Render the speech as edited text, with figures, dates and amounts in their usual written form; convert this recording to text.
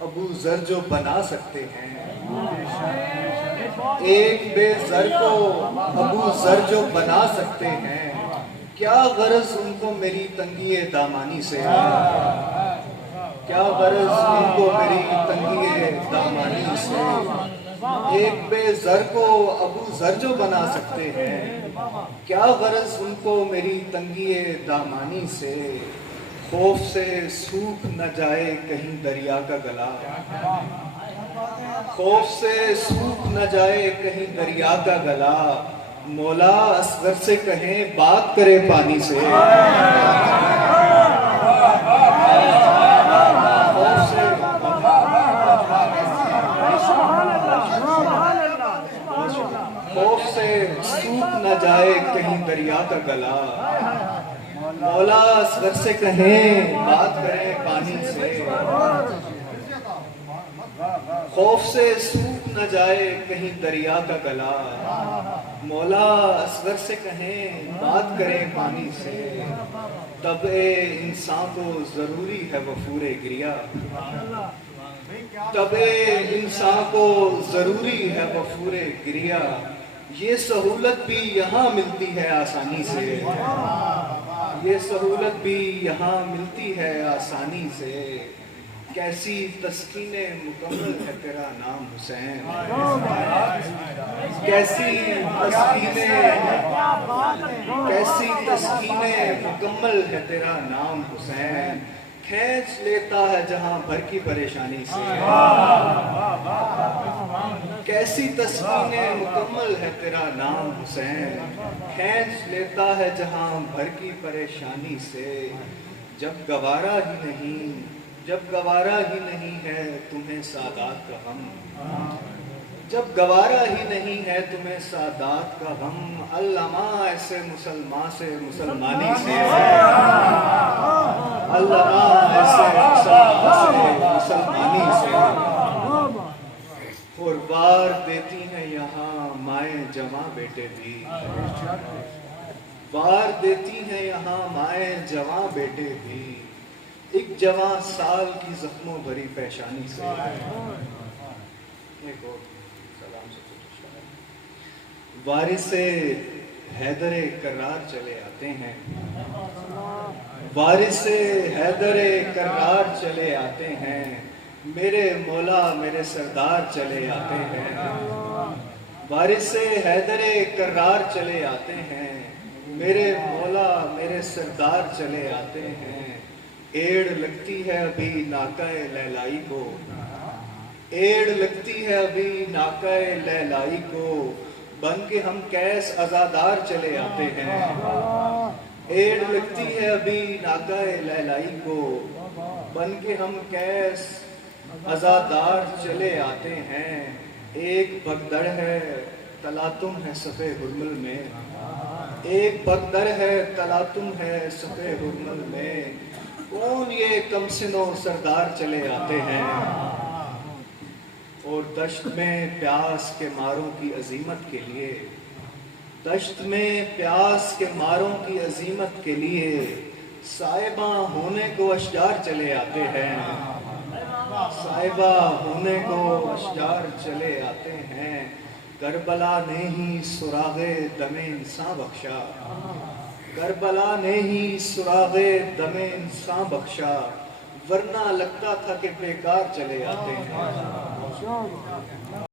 ابو ذر جو بنا سکتے ہیں، ایک بے زر کو ابو ذر جو بنا سکتے ہیں، کیا غرض ان کو میری تنگی دامانی سے، کیا غرض ان کو میری تنگی دامانی سے۔ ایک بے زر کو ابو ذر جو بنا سکتے ہیں، کیا غرض ان کو میری تنگی دامانی سے۔ خوف سے سوکھ نہ جائے کہیں دریا کا گلا، خوف سے سوکھ نہ جائے کہیں دریا کا گلا، مولا اصغر سے کہیں بات کرے پانی سے۔ خوف سے سوکھ نہ جائے کہیں دریا کا گلا، مولا اصغر سے کہیں بات کریں پانی سے۔ خوف سے سوکھ نہ جائے کہیں دریا کا گلا، مولا اصغر سے کہیں بات کریں پانی سے۔ طبع انسان کو ضروری ہے وفور گریہ، طبع انسان کو ضروری ہے وفور گریہ، یہ سہولت بھی یہاں ملتی ہے آسانی سے، یہ سہولت بھی یہاں ملتی ہے آسانی سے۔ کیسی تسکین مکمل ہے تیرا نام حسین، کیسی تسکین مکمل ہے تیرا نام حسین، کھینچ لیتا ہے جہاں بھر کی پریشانی سے۔ کیسی تسکین مکمل ہے تیرا نام حسین، کھینچ لیتا ہے جہاں بھر کی پریشانی سے۔ جب گوارا ہی نہیں ہے تمہیں سادات کا غم، جب گوارا ہی نہیں ہے تمہیں سادات کا غم، علامہ ایسے مسلمان سے مسلمانی سے، علامہ ایسے مسلمان سے مسلمانی سے۔ اور وار دیتی ہیں یہاں مائیں جواں بیٹے بھی، وار دیتی ہیں یہاں مائیں جواں بیٹے بھی، ایک جواں سال کی زخموں بھری پیشانی سے۔ ایک اور سلام سے وارث حیدر کرار چلے آتے ہیں، وارث حیدر کرار چلے آتے ہیں، میرے مولا میرے سردار چلے آتے ہیں۔ وارث حیدر کرار چلے آتے ہیں، میرے مولا میرے سردار چلے آتے ہیں۔ ایڑ لگتی ہے ابھی ناکہ لیلائی کو، ایڑ لگتی ہے ابھی ناکہ لیلائی کو، بن کے ہم کیس عزادار چلے آتے ہیں۔ ایڑ لگتی ہے ابھی ناکہ لیلائی کو، بن کے ہم کیس عزادار چلے آتے ہیں۔ ایک بھگدڑ ہے تلاتم ہے صفِ حرمل میں، ایک بھگدڑ ہے تلاتم ہے صفِ حرمل میں، کون یہ کم سنو سردار چلے آتے ہیں۔ اور دشت میں پیاس کے ماروں کی عظیمت کے لیے، دشت میں پیاس کے ماروں کی عظیمت کے لیے، صائبہ ہونے کو اشجار چلے آتے ہیں، صائبہ ہونے کو اشجار چلے آتے ہیں۔ کربلا نے ہی سراغ دم انساں بخشا، کربلا نے ہی سراغ دم انساں بخشا، ورنہ لگتا تھا کہ بیکار چلے آتے ہیں۔